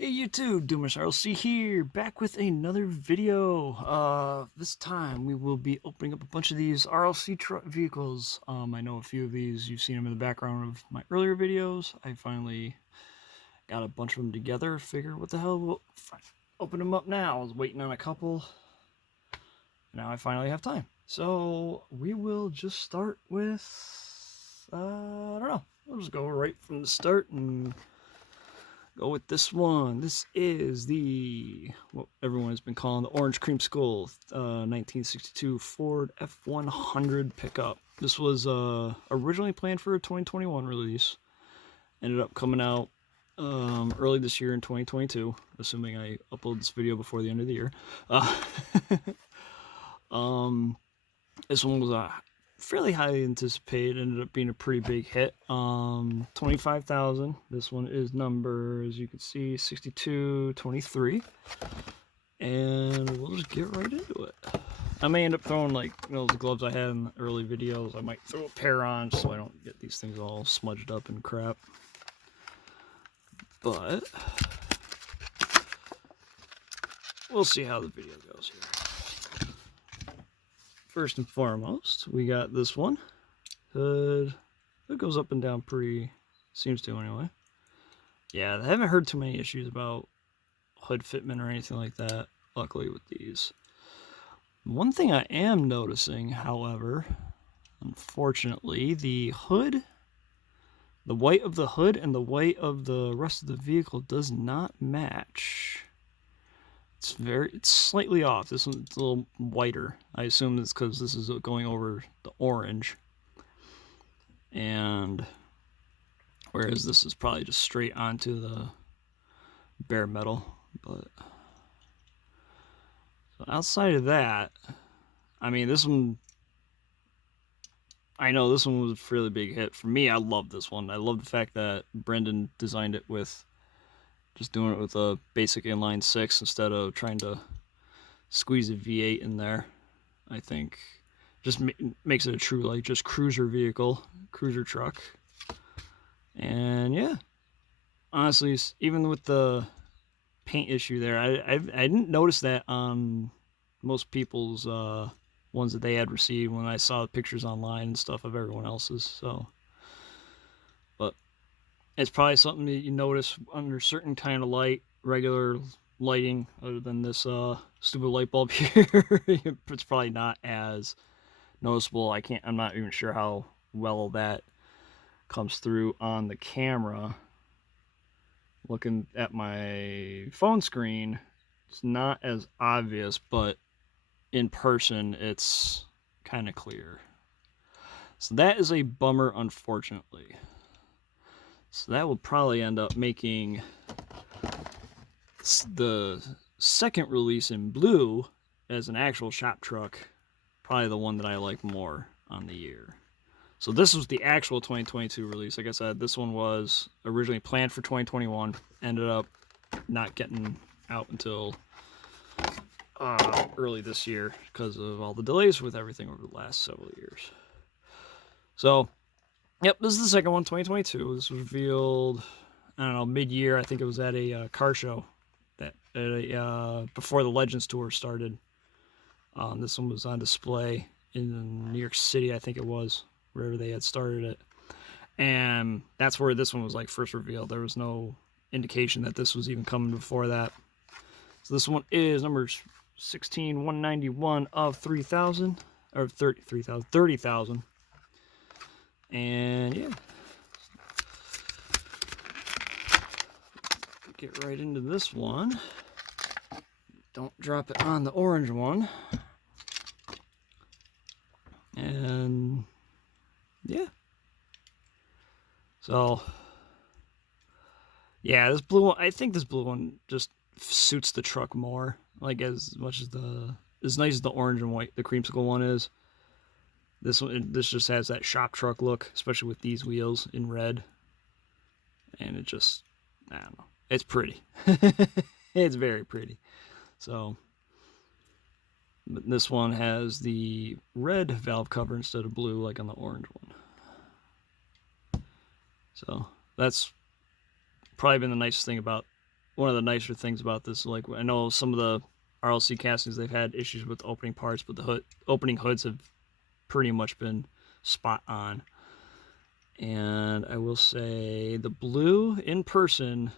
Hey YouTube, Wheels RLC here, back with another video. This time we will be opening up a bunch of these RLC truck vehicles. I know a few of these, you've seen them in the background of my earlier videos. I finally got a bunch of them together, figure what the hell, we'll open them up now. I was waiting on a couple, now I finally have time. So we will just start with, I don't know, we'll just go right from the start and go with this one. This is the, what everyone has been calling the Orange Creamsicle 1962 Ford F100 pickup. This was originally planned for a 2021 release. Ended up coming out early this year in 2022, assuming I upload this video before the end of the year. This one was fairly highly anticipated, ended up being a pretty big hit. 25,000. This one is number, as you can see, 6223. And we'll just get right into it. I may end up throwing, like, the gloves I had in the early videos. I might throw a pair on so I don't get these things all smudged up and crap. But we'll see how the video goes here. First and foremost, we got this one. Hood. It goes up and down pretty, seems to anyway. Yeah, I haven't heard too many issues about hood fitment or anything like that, luckily, with these. One thing I am noticing, however, unfortunately, the hood, the white of the hood and the white of the rest of the vehicle does not match. It's slightly off. This one's a little whiter. I assume it's because this is going over the orange. And whereas this is probably just straight onto the bare metal. But so outside of that, I mean, this one, I know this one was a fairly big hit. For me, I love this one. I love the fact that Brendan designed it with just doing it with a basic inline 6 instead of trying to squeeze a V8 in there. I think just makes it a true, like, just cruiser vehicle, cruiser truck. And yeah, honestly, even with the paint issue there, I didn't notice that on most people's ones that they had received when I saw the pictures online and stuff of everyone else's. So, but it's probably something that you notice under certain kind of light, regular lighting, other than this stupid light bulb here. It's probably not as noticeable. I'm not even sure how well that comes through on the camera. Looking at my phone screen, it's not as obvious, but in person, it's kind of clear. So that is a bummer, unfortunately. So that will probably end up making the second release in blue as an actual shop truck probably the one that I like more on the year. So this was the actual 2022 release. Like I said, this one was originally planned for 2021, ended up not getting out until early this year because of all the delays with everything over the last several years. So yep, this is the second one, 2022. This was revealed, I don't know, mid-year. I think it was at a car show that before the Legends Tour started. This one was on display in New York City, I think it was, wherever they had started it. And that's where this one was like first revealed. There was no indication that this was even coming before that. So this one is number 16191 of 3,000, or 30,000. And yeah, get right into this one. Don't drop it on the orange one. And yeah, so yeah, this blue one, I think this blue one just suits the truck more, like as much as as nice as the orange and white the creamsicle one is. This just has that shop truck look, especially with these wheels in red. And it just, I don't know, it's pretty. It's very pretty. So, but this one has the red valve cover instead of blue like on the orange one. So, that's probably been the nicest thing about one of the nicer things about this. Like, I know some of the RLC castings, they've had issues with opening parts, but the opening hoods have pretty much been spot on. And I will say the blue in person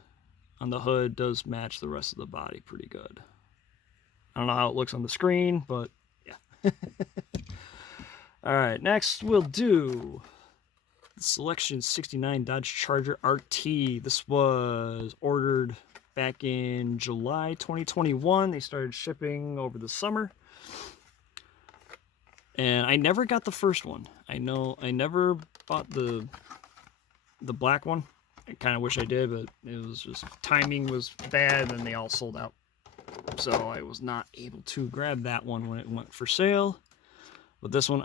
on the hood does match the rest of the body pretty good. I don't know how it looks on the screen, but yeah. All right, next we'll do the Selection 69 Dodge Charger RT. This was ordered back in July 2021. They started shipping over the summer. And I never got the first one. I know I never bought the black one. I kind of wish I did, but it was just timing was bad and they all sold out. So I was not able to grab that one when it went for sale. But this one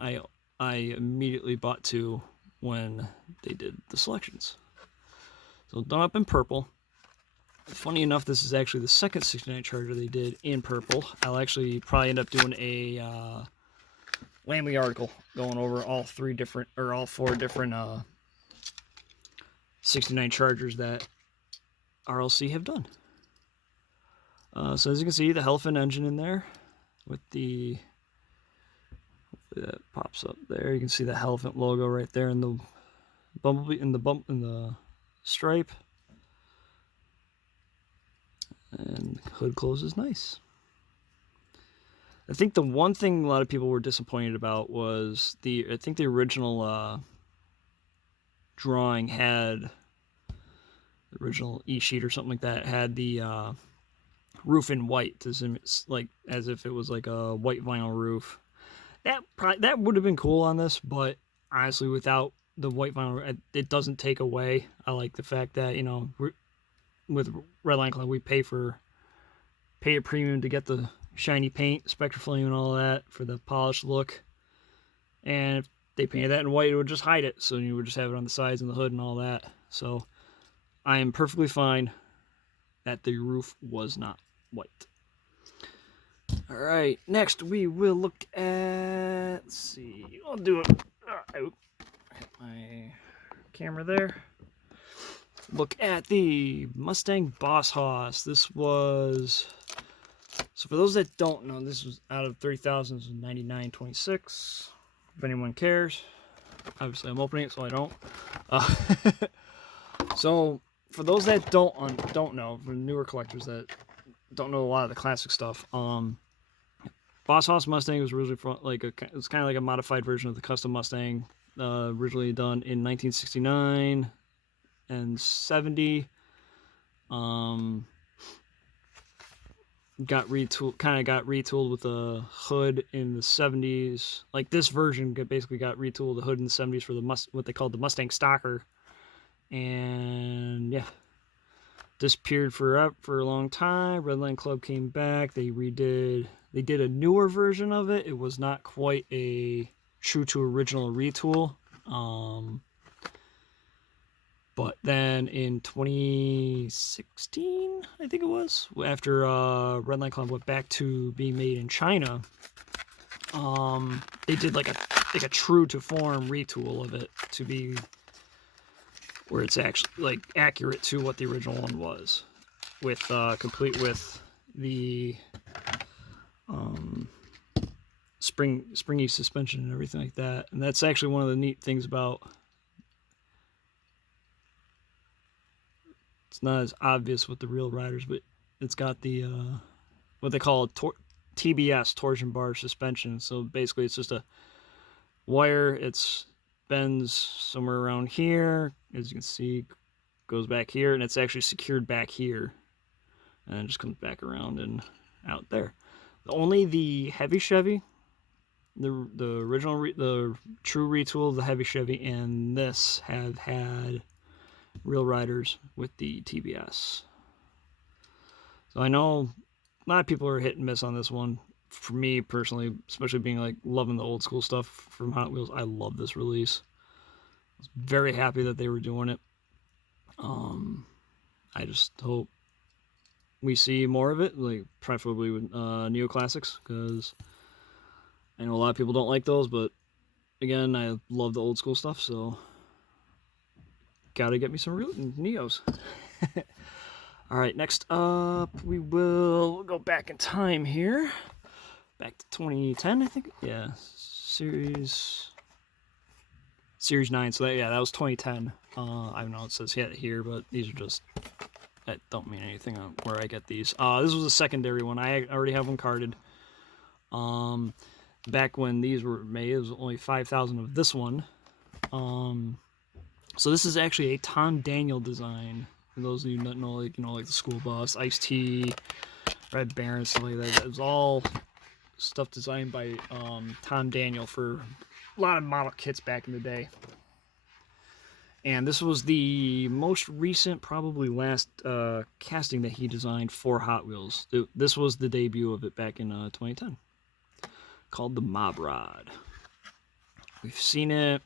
I immediately bought two when they did the selections. So done up in purple. Funny enough, this is actually the second 69 Charger they did in purple. I'll actually probably end up doing a Lamley article going over all four different 69 Chargers that RLC have done. So as you can see, the Hellfin engine in there with the, hopefully that pops up there. You can see the Hellfin logo right there in the bumblebee, in the stripe. And the hood closes nice. I think the one thing a lot of people were disappointed about was I think the original drawing had, the original e-sheet or something like that, had the roof in white, as if it was like a white vinyl roof. That would have been cool on this, but honestly, without the white vinyl, it doesn't take away. I like the fact that, you know, with Redline Club, we pay a premium to get the shiny paint, Spectraflame and all that for the polished look. And if they painted that in white, it would just hide it. So you would just have it on the sides and the hood and all that. So I am perfectly fine that the roof was not white. All right, next we will look at, let's see, I'll do it. Hit my camera there. Look at the Mustang Boss Hoss. This was, so for those that don't know, this was out of 30,000, this was 99.26. If anyone cares, obviously I'm opening it, so I don't. So for those that don't know, for newer collectors that don't know a lot of the classic stuff, Boss Hoss Mustang was originally from it's kind of like a modified version of the custom Mustang, originally done in 1969 and 70. Got retooled with a hood in the 70s. Like this version basically got retooled, the hood in the 70s for what they called the Mustang Stalker. And yeah, disappeared for a long time. Redline Club came back. They did a newer version of it. It was not quite a true to original retool. But then in 2016, I think it was, after Redline Club went back to being made in China, they did like a true to form retool of it to be where it's actually like accurate to what the original one was, with complete with the springy suspension and everything like that. And that's actually one of the neat things about. It's not as obvious with the real riders, but it's got the what they call TBS, torsion bar suspension. So basically, it's just a wire. It bends somewhere around here, as you can see, goes back here, and it's actually secured back here, and it just comes back around and out there. Only the heavy Chevy, the original, the true retool of the heavy Chevy, and this have had real riders with the TBS. So I know a lot of people are hit and miss on this one. For me personally, especially being like loving the old school stuff from Hot Wheels, I love this release. I was very happy that they were doing it. I just hope we see more of it, like preferably with neoclassics, because I know a lot of people don't like those, but again, I love the old school stuff, so gotta get me some real Neos. All right, next up, we will go back in time here. Back to 2010, I think. Yeah, Series 9. So that was 2010. I don't know, it says here, but these are just, that don't mean anything on where I get these. This was a secondary one. I already have one carded. Back when these were made, it was only 5,000 of this one. So this is actually a Tom Daniel design. For those of you that know, like the school bus, Ice-T, Red Baron, stuff like that. It was all stuff designed by Tom Daniel for a lot of model kits back in the day. And this was the most recent, probably last casting that he designed for Hot Wheels. This was the debut of it back in 2010, called the Mob Rod. We've seen it.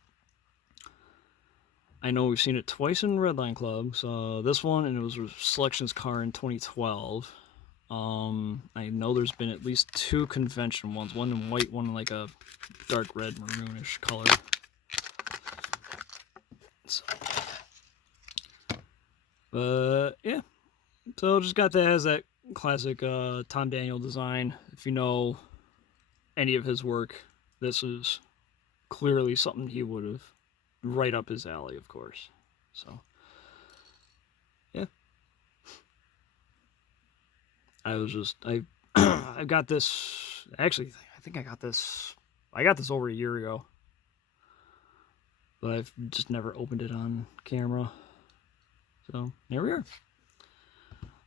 I know we've seen it twice in Redline Club. So this one, and it was a Selections car in 2012. I know there's been at least 2 convention ones, one in white, one in like a dark red maroonish color. So, but yeah, so just got that as that classic Tom Daniel design. If you know any of his work, this is clearly something he would have right up his alley, of course. So yeah, I got this, actually I think I got this over a year ago, but I've just never opened it on camera. So there we are.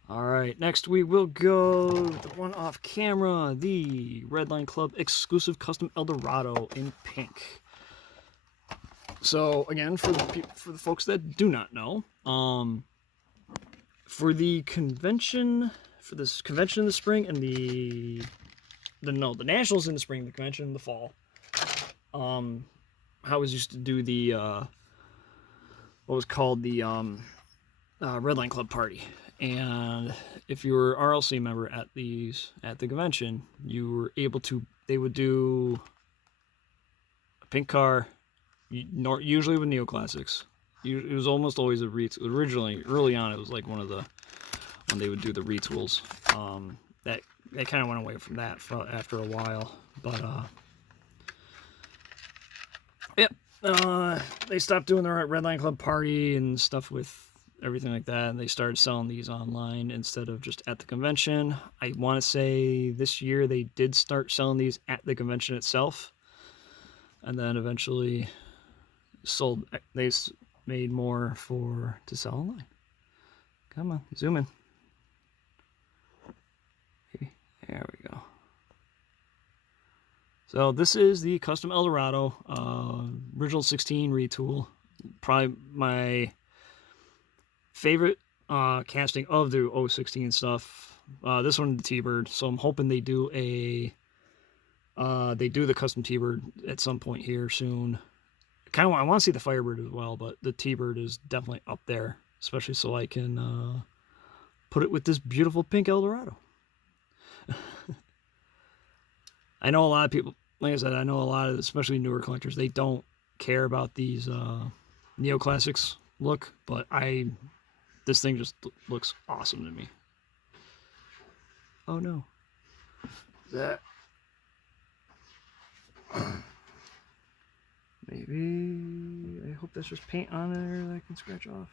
All right, next we will go with the one off camera, the Redline Club exclusive custom Eldorado in pink. So again, for the folks that do not know, for the convention, for this convention in the spring and the nationals in the spring, the convention in the fall. I was used to do the what was called the Redline Club party, and if you were RLC member at the convention, you were able to. They would do a pink car. Usually with neoclassics. It was almost always a retool. Originally, early on, it was like when they would do the retools. That they kind of went away from that after a while. But they stopped doing the Redline Club party and stuff with everything like that, and they started selling these online instead of just at the convention. I want to say this year they did start selling these at the convention itself, and then eventually they made more to sell online. Come on, zoom in. There we go. So this is the custom Eldorado, original 16 retool. Probably my favorite casting of the 016 stuff. This one, the T-Bird. So I'm hoping they do the custom T-Bird at some point here soon. I want to see the Firebird as well, but the T-Bird is definitely up there, especially so I can put it with this beautiful pink Eldorado. I know a lot of people, like I said, I know a lot of, especially newer collectors, they don't care about these neoclassics look, but this thing just looks awesome to me. Oh no. That. Maybe, I hope that's just paint on there that I can scratch off.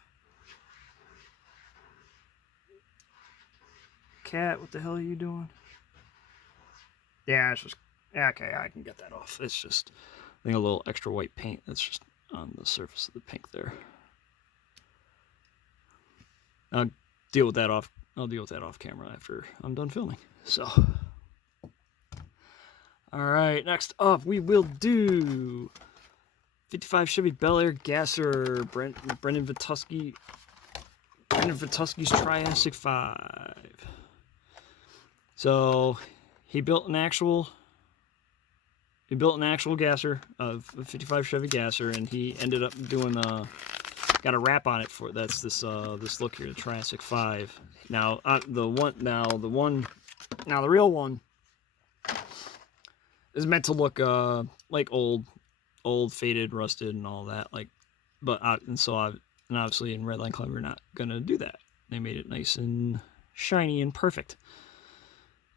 Cat, what the hell are you doing? Yeah, it's just, okay, I can get that off. It's just, I think a little extra white paint that's just on the surface of the pink there. I'll deal with that off camera after I'm done filming. So, all right, next up we will do 55 Chevy Bel Air Gasser, Brendan Vituski's Triassic 5. So he built an actual Gasser, of 55 Chevy Gasser, and he ended up doing got a wrap on it for that's this look here, the Triassic 5. Now the real one is meant to look like old, faded, rusted, and all that. Like, but and obviously in Redline Club we're not gonna do that. They made it nice and shiny and perfect.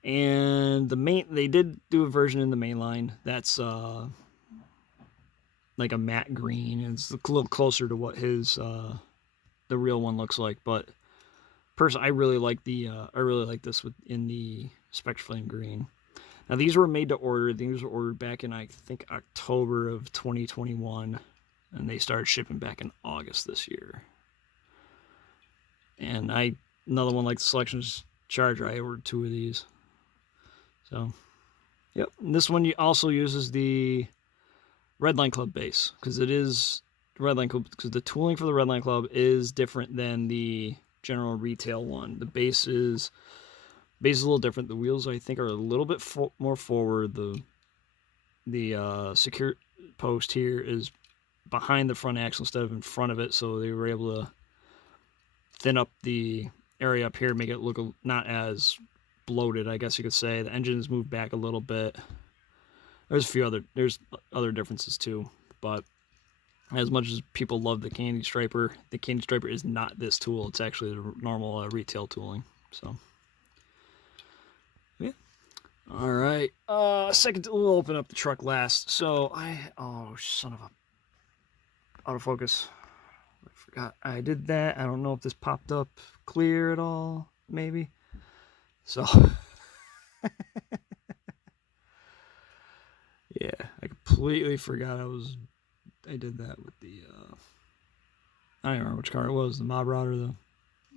And they did do a version in the main line that's like a matte green, and it's a little closer to what his the real one looks like. But personally, I really like this in the Spectraflame green. Now these were made to order. These were ordered back in, I think, October of 2021, and they started shipping back in August this year. And another one like the Selections Charger, I ordered 2 of these. So, yep. And this one also uses the Redline Club base, because it is Redline Club, because the tooling for the Redline Club is different than the general retail one. The base is a little different. The wheels, I think, are a little bit more forward. The secure post here is behind the front axle instead of in front of it, so they were able to thin up the area up here, make it look not as bloated, I guess you could say. The engine is moved back a little bit. There's other differences too, but as much as people love the Candy Striper is not this tool. It's actually the normal retail tooling. So, yeah. All right. Second, we'll open up the truck last. So oh, son of a autofocus. I forgot I did that. I don't know if this popped up clear at all. Maybe. So. Yeah, I completely forgot I did that with the, I don't remember which car it was, the Mob Rod or the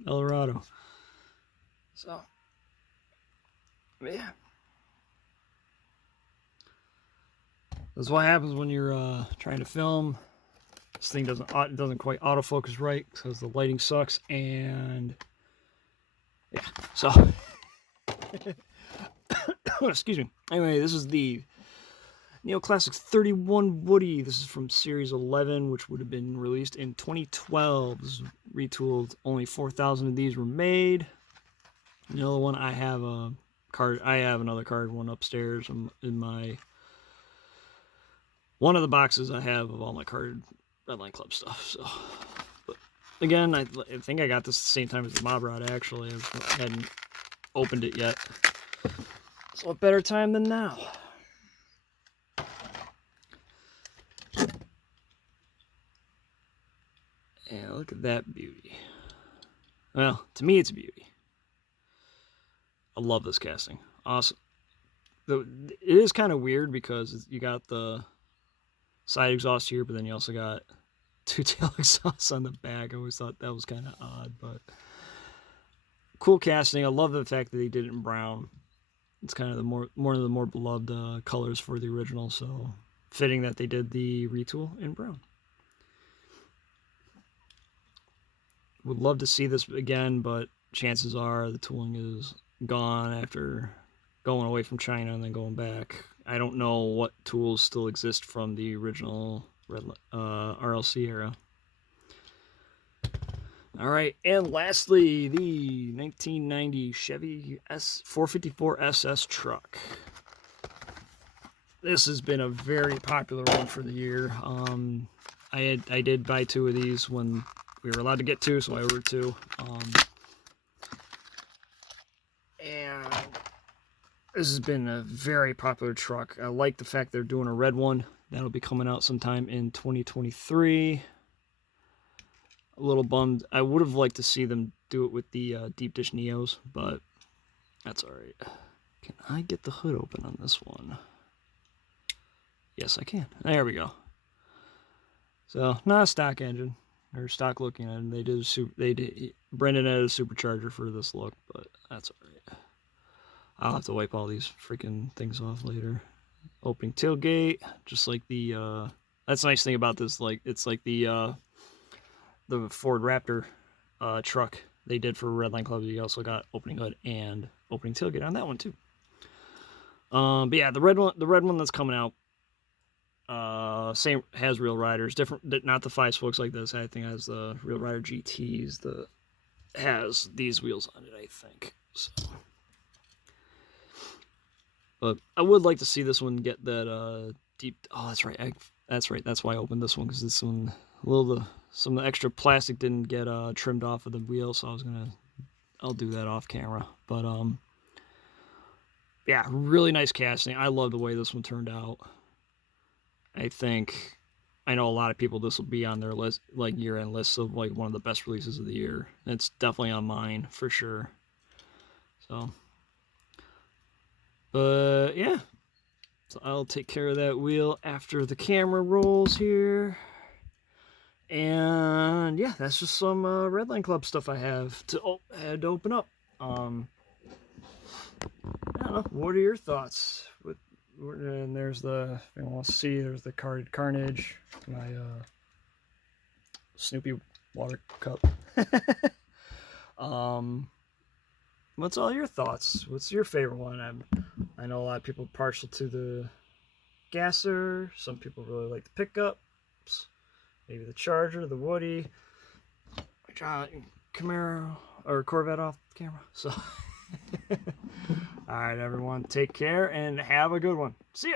Dorado. So, yeah. That's what happens when you're trying to film. This thing doesn't quite autofocus right because the lighting sucks, and yeah, so excuse me. Anyway, this is the Neoclassics 31 Woody. This is from Series 11, which would have been released in 2012. This is retooled. Only 4,000 of these were made. The other one, I have another card one upstairs in my one of the boxes I have of all my carded Redline Club stuff. So, but again, I think I got this at the same time as the Mob Rod. Actually, I hadn't opened it yet. So what better time than now? Yeah, look at that beauty. Well, to me, it's a beauty. I love this casting. Awesome. It is kind of weird because you got the side exhaust here, but then you also got 2 tail exhausts on the back. I always thought that was kind of odd, but cool casting. I love the fact that they did it in brown. It's kind of one of the more beloved colors for the original, so fitting that they did the retool in brown. Would love to see this again, but chances are the tooling is gone after going away from China and then going back. I don't know what tools still exist from the original RLC era. All right, and lastly, the 1990 Chevy 454 SS truck. This has been a very popular one for the year. I did buy 2 of these when we were allowed to get 2, so I ordered 2. And this has been a very popular truck. I like the fact they're doing a red one. That'll be coming out sometime in 2023. A little bummed. I would have liked to see them do it with the deep dish Neos, but that's alright. Can I get the hood open on this one? Yes, I can. There we go. So, not a stock engine. Or stock looking at it. Brendan added a supercharger for this look, but that's alright. I'll have to wipe all these freaking things off later. Opening tailgate, just like the that's the nice thing about this, like it's like the Ford Raptor truck they did for Redline Club. You also got opening hood and opening tailgate on that one too. But yeah, the red one that's coming out, same, has real riders, different, not the 5-spokes like this. I think it has the Real Rider GTs that has these wheels on it, I think. So, but I would like to see this one get that deep. Oh, that's right. That's why I opened this one, because this one, some of the extra plastic didn't get trimmed off of the wheel, so I was gonna I'll do that off camera. But yeah, really nice casting. I love the way this one turned out. I know a lot of people, this will be on their list, like year-end lists of like one of the best releases of the year. It's definitely on mine for sure. So, but yeah, so I'll take care of that wheel after the camera rolls here. And yeah, that's just some Redline Club stuff I have to had to open up. I don't know. What are your thoughts? And there's the, if you want to see, there's the Carded Carnage, my Snoopy water cup. What's all your thoughts? What's your favorite one? I know a lot of people are partial to the Gasser. Some people really like the pickups. Maybe the Charger, the Woody, Camaro, or Corvette off camera. So, all right, everyone, take care and have a good one. See ya.